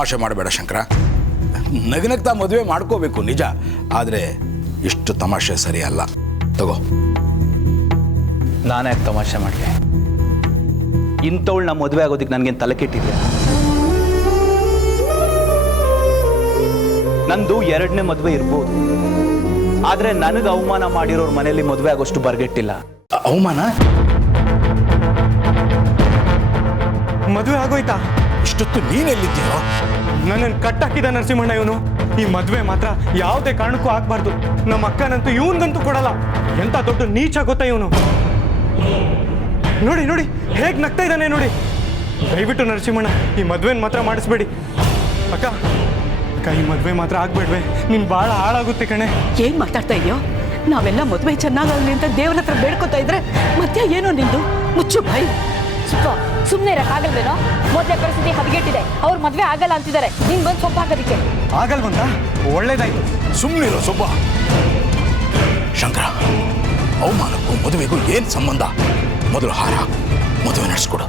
ತಮಾಷೆ ಮಾಡಬೇಡ ಶಂಕರ. ನಗನಗ್ತಾ ಮದುವೆ ಮಾಡ್ಕೋಬೇಕು ನಿಜ, ಆದರೆ ಇಷ್ಟು ತಮಾಷೆ ಸರಿ ಅಲ್ಲ. ತಗೋ. ನಾನೇ ತಮಾಷೆ ಮಾಡಲಿ? ಇಂಥವಳನ್ನ ಮದುವೆ ಆಗೋದಕ್ಕೆ ನನಗೇನು ತಲೆ ಕೆಟ್ಟಿದ್ಯಾ? ನಂದು 2ನೇ ಮದುವೆ ಇರ್ಬೋದು, ಆದರೆ ನನಗೆ ಅವಮಾನ ಮಾಡಿರೋರು ಮನೆಯಲ್ಲಿ ಮದುವೆ ಆಗೋಷ್ಟು ಬರ್ಗೆಟ್ಟಿಲ್ಲ. ಅವಮಾನ? ಮದುವೆ ಆಗೋಯ್ತಾ? ಇಷ್ಟೊತ್ತು ನೀನೆಲ್ಲಿದ್ದೀಯೋ? ನನ್ನನ್ನು ಕಟ್ಟಾಕಿದ ನರಸಿಂಹಣ್ಣ ಇವನು. ಈ ಮದುವೆ ಮಾತ್ರ ಯಾವುದೇ ಕಾರಣಕ್ಕೂ ಆಗ್ಬಾರ್ದು. ನಮ್ಮ ಅಕ್ಕನಂತೂ ಇವನ್ಗಂತೂ ಕೊಡಲ್ಲ. ಎಂತ ದೊಡ್ಡ ನೀಚ ಗೊತ್ತಾ ಇವನು. ನೋಡಿ ನೋಡಿ ಹೇಗೆ ನಗ್ತಾ ಇದ್ದಾನೆ ನೋಡಿ. ದಯವಿಟ್ಟು ನರಸಿಂಹಣ್ಣ ಈ ಮದುವೆನ ಮಾತ್ರ ಮಾಡಿಸ್ಬೇಡಿ. ಅಕ್ಕ ಅಕ್ಕ, ಈ ಮದುವೆ ಮಾತ್ರ ಆಗ್ಬೇಡ್ವೆ. ನೀನ್ ಭಾಳ ಹಾಳಾಗುತ್ತೆ ಕಣೆ. ಏನ್ ಮಾತಾಡ್ತಾ ಇದೆಯೋ? ನಾವೆಲ್ಲ ಮದುವೆ ಚೆನ್ನಾಗಲಿ ಅಂತ ದೇವ್ರ ಹತ್ರ ಬೇಡ್ಕೊತಾ ಇದ್ರೆ ಮತ್ತೆ ಏನೋ ನಿಂದು ಮುಚ್ಚು ಬಾಯಿ. ಸುಮ್ಮನೆ ಇರಕ್ಕಾಗಲ್ವೇನೋ? ಮೊದಲೇ ಪರಿಸ್ಥಿತಿ ಹದಗೆಟ್ಟಿದೆ. ಅವ್ರ ಮದ್ವೆ ಆಗಲ್ಲ ಅಂತಿದ್ದಾರೆ. ನಿನ್ ಬಂದು ಸೊಪ್ಪು ಹಾಕೋದಿಕ್ಕೆ ಆಗಲ್ವಂತ? ಒಳ್ಳೇದಾಯ್ತು. ಸುಮ್ಮನಿರೋ ಸೊಬ್ಬ. ಶಂಕರ, ಅವಮಾನಕ್ಕೂ ಮದುವೆಗೂ ಏನು ಸಂಬಂಧ? ಮೊದಲು ಹಾರ, ಮದುವೆ ನಡೆಸ್ಕೊಡು.